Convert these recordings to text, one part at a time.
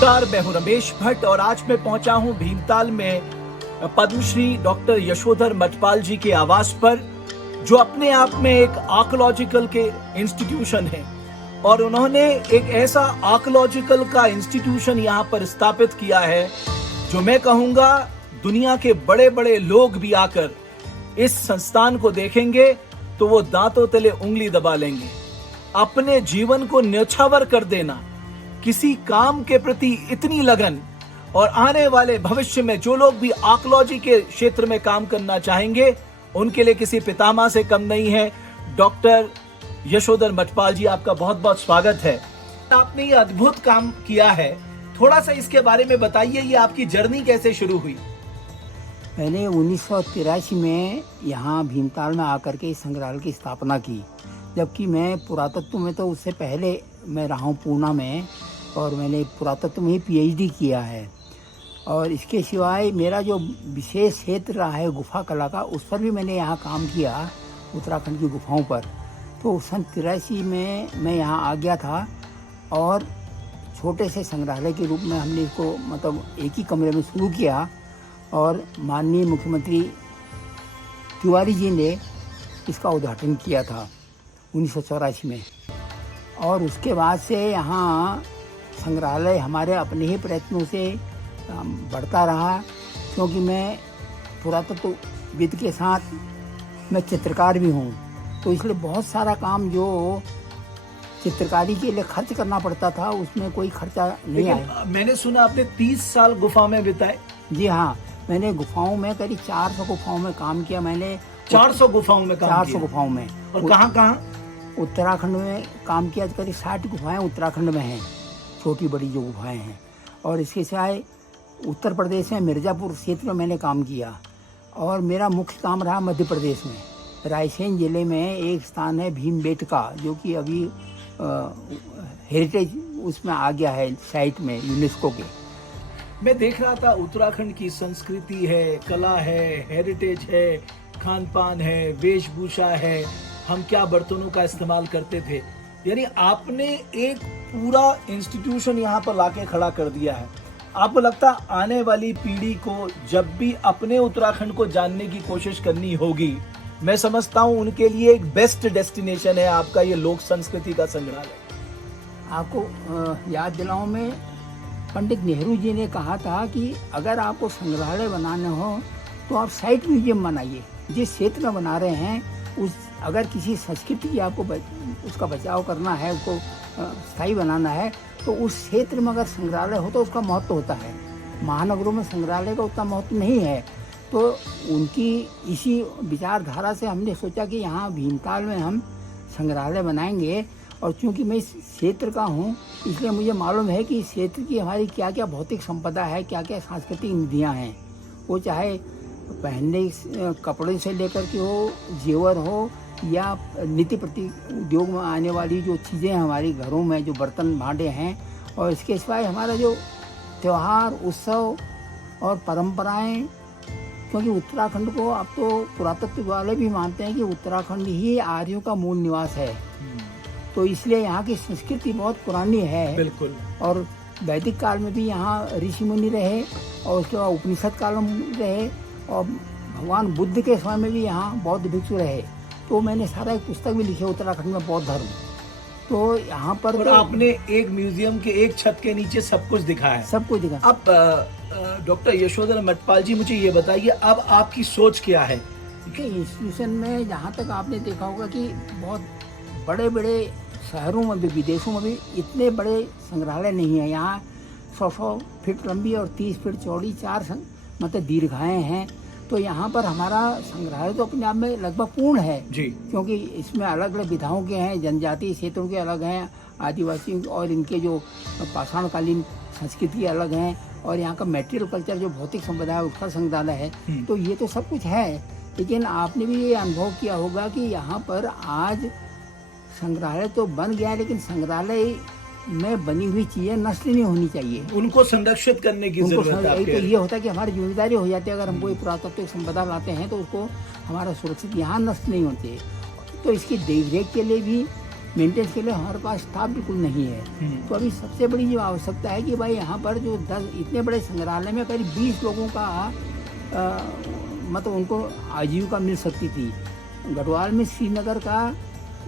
नमस्कार, मैं हूं रमेश भट्ट और आज मैं पहुंचा हूं भीमताल में पद्मश्री डॉक्टर यशोधर मठपाल जी के आवास पर, जो अपने आप में एक आर्कोलॉजिकल के इंस्टीट्यूशन है और उन्होंने एक ऐसा आर्कोलॉजिकल का इंस्टीट्यूशन यहाँ पर स्थापित किया है जो मैं कहूँगा दुनिया के बड़े बड़े लोग भी आकर इस संस्थान को देखेंगे तो वो दांतों तले उंगली दबा लेंगे। अपने जीवन को न्यौछावर कर देना, किसी काम के प्रति इतनी लगन और आने वाले भविष्य में जो लोग भी आर्कोलॉजी के क्षेत्र में काम करना चाहेंगे उनके लिए किसी पितामह से कम नहीं है। डॉक्टर यशोधर मठपाल जी, आपका बहुत बहुत स्वागत है। आपने ये अद्भुत काम किया है, थोड़ा सा इसके बारे में बताइए, ये आपकी जर्नी कैसे शुरू हुई? मैंने 1983 में यहाँ भीमताल में आकर के इस संग्रहालय की स्थापना की, जबकि मैं पुरातत्व में तो उससे पहले मैं रहा हूँ पूना में और मैंने पुरातत्व में ही पीएचडी किया है। और इसके सिवाय मेरा जो विशेष क्षेत्र रहा है गुफा कला का, उस पर भी मैंने यहाँ काम किया, उत्तराखंड की गुफाओं पर। तो सन 83 में मैं यहाँ आ गया था और छोटे से संग्रहालय के रूप में हमने इसको मतलब एक ही कमरे में शुरू किया और माननीय मुख्यमंत्री तिवारी जी ने इसका उद्घाटन किया था 1984 में। और उसके बाद से यहाँ संग्रहालय हमारे अपने ही प्रयत्नों से बढ़ता रहा, क्योंकि मैं पुरातत्वविद के साथ मैं चित्रकार भी हूँ, तो इसलिए बहुत सारा काम जो चित्रकारी के लिए खर्च करना पड़ता था उसमें कोई खर्चा नहीं आया। मैंने सुना आपने 30 साल गुफा में बिताए। जी हाँ, मैंने गुफाओं में करीब 400 गुफाओं में काम किया। मैंने 400 गुफाओं में काम 400 किया? गुफाओं में। और कहाँ? उत्तराखंड में काम किया, करीब 60 गुफाएं उत्तराखंड में हैं, छोटी बड़ी जो गुफाएं हैं। और इसके सिवाय उत्तर प्रदेश में मिर्ज़ापुर क्षेत्र में मैंने काम किया और मेरा मुख्य काम रहा मध्य प्रदेश में। रायसेन जिले में एक स्थान है भीमबेटका, जो कि अभी हेरिटेज उसमें आ गया है साइट में यूनेस्को के। मैं देख रहा था उत्तराखंड की संस्कृति है, कला है, हेरिटेज है, खान पान है, वेशभूषा है, हम क्या बर्तनों का इस्तेमाल करते थे, यानी आपने एक पूरा इंस्टीट्यूशन यहाँ पर लाके खड़ा कर दिया है। आपको लगता है आने वाली पीढ़ी को जब भी अपने उत्तराखंड को जानने की कोशिश करनी होगी, मैं समझता हूँ उनके लिए एक बेस्ट डेस्टिनेशन है आपका ये लोक संस्कृति का संग्रहालय। आपको याद दिलाऊं, में पंडित नेहरू जी ने कहा था कि अगर आपको संग्रहालय बनाने हो तो आप साइट म्यूजियम बनाइए। जिस क्षेत्र में बना रहे हैं उस अगर किसी संस्कृति की आपको उसका बचाव करना है, उसको स्थायी बनाना है, तो उस क्षेत्र में अगर संग्रहालय हो तो उसका महत्व होता है। महानगरों में संग्रहालय का उतना महत्व नहीं है। तो उनकी इसी विचारधारा से हमने सोचा कि यहाँ भीमताल में हम संग्रहालय बनाएंगे। और चूँकि मैं इस क्षेत्र का हूँ, इसलिए मुझे मालूम है कि इस क्षेत्र की हमारी क्या क्या भौतिक संपदा है, क्या क्या सांस्कृतिक निधियाँ हैं। वो चाहे पहनने कपड़े से लेकर के हो, जेवर हो, या नित्य प्रति उद्योग में आने वाली जो चीज़ें हैं हमारी घरों में, जो बर्तन भांडे हैं। और इसके सिवाय हमारा जो त्यौहार, उत्सव और परंपराएं, क्योंकि उत्तराखंड को अब तो पुरातत्व वाले भी मानते हैं कि उत्तराखंड ही आर्यों का मूल निवास है, तो इसलिए यहाँ की संस्कृति बहुत पुरानी है। बिल्कुल। और वैदिक काल में भी यहाँ ऋषि मुनि रहे और उसके बाद उपनिषद काल में रहे और भगवान बुद्ध के समय में भी यहाँ बौद्ध भिक्षु रहे। तो मैंने सारा एक पुस्तक भी लिखी उत्तराखंड में बौद्ध धर्म। तो यहाँ पर और तो आपने एक म्यूजियम के एक छत के नीचे सब कुछ दिखाया है। सब कुछ दिखा। अब डॉक्टर यशोधर मठपाल जी, मुझे ये बताइए अब आपकी सोच क्या है? इंस्टीट्यूशन में जहाँ तक आपने देखा होगा कि बहुत बड़े बड़े शहरों में भी, विदेशों में भी इतने बड़े संग्रहालय नहीं है। यहाँ 100 फीट लंबी और 30 फीट चौड़ी 4 मतलब दीर्घाएँ हैं। तो यहाँ पर हमारा संग्रहालय तो अपने आप में लगभग पूर्ण है जी, क्योंकि इसमें अलग अलग विधाओं के हैं, जनजातीय क्षेत्रों के अलग हैं, आदिवासी और इनके जो पाषाणकालीन संस्कृति अलग हैं, और यहाँ का मेटेरियल कल्चर जो भौतिक संपदा है उसका संग्रहालय है। तो ये तो सब कुछ है, लेकिन आपने भी ये अनुभव किया होगा कि यहाँ पर आज संग्रहालय तो बन गया, लेकिन संग्रहालय में बनी हुई चीजें नष्ट नहीं होनी चाहिए, उनको संरक्षित करने की जरूरत है। तो ये होता है कि हमारी जिम्मेदारी हो जाती है, अगर हम कोई पुरातत्विक संपदा लाते हैं तो उसको हमारा सुरक्षित यहाँ नष्ट नहीं होते। तो इसकी देखरेख के लिए भी मेंटेनेंस के लिए हमारे पास स्टाफ बिल्कुल नहीं है। तो अभी सबसे बड़ी जो आवश्यकता है कि भाई यहाँ पर जो 10 इतने बड़े संग्रहालय में करीब 20 लोगों का मतलब उनको आजीविका मिल सकती थी। गढ़वाल में श्रीनगर का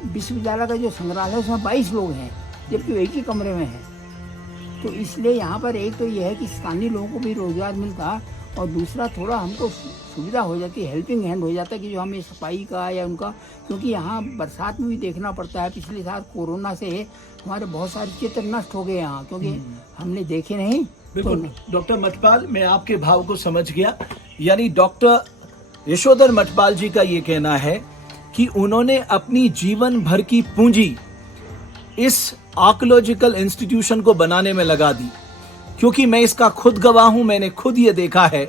विश्वविद्यालय का जो संग्रहालय है उसमें 22 लोग हैं, जबकि एक ही कमरे में हैं। तो इसलिए यहाँ पर एक तो यह है कि स्थानीय लोगों को भी रोजगार मिलता, और दूसरा थोड़ा हमको सुविधा हो जाती है, हेल्पिंग हैंड हो जाता है कि जो हमें सफाई का या उनका, क्योंकि यहाँ बरसात में भी देखना पड़ता है। पिछले साल कोरोना से हमारे बहुत सारे चित्र नष्ट हो गए यहाँ, क्योंकि हमने देखे नहीं। बिल्कुल डॉक्टर मठपाल, मैं आपके भाव को समझ गया। यानी डॉक्टर यशोधर मठपाल जी का ये कहना है कि उन्होंने अपनी जीवन भर की पूंजी इस आर्कियोलॉजिकल इंस्टीट्यूशन को बनाने में लगा दी, क्योंकि मैं इसका खुद गवाह हूं, मैंने खुद ये देखा है।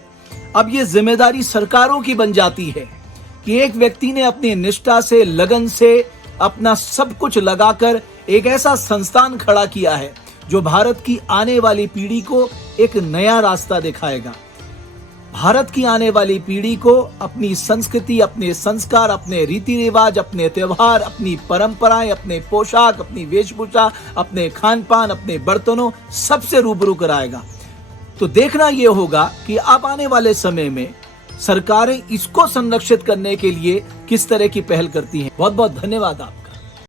अब ये जिम्मेदारी सरकारों की बन जाती है कि एक व्यक्ति ने अपनी निष्ठा से, लगन से, अपना सब कुछ लगाकर एक ऐसा संस्थान खड़ा किया है जो भारत की आने वाली पीढ़ी को एक नया रास्ता दिखाएगा। भारत की आने वाली पीढ़ी को अपनी संस्कृति, अपने संस्कार, अपने रीति रिवाज, अपने त्योहार, अपनी परंपराएं, अपने पोशाक, अपनी वेशभूषा, अपने खान पान, अपने बर्तनों, सबसे रूबरू कराएगा। तो देखना यह होगा कि अब आने वाले समय में सरकारें इसको संरक्षित करने के लिए किस तरह की पहल करती हैं। बहुत बहुत धन्यवाद आप।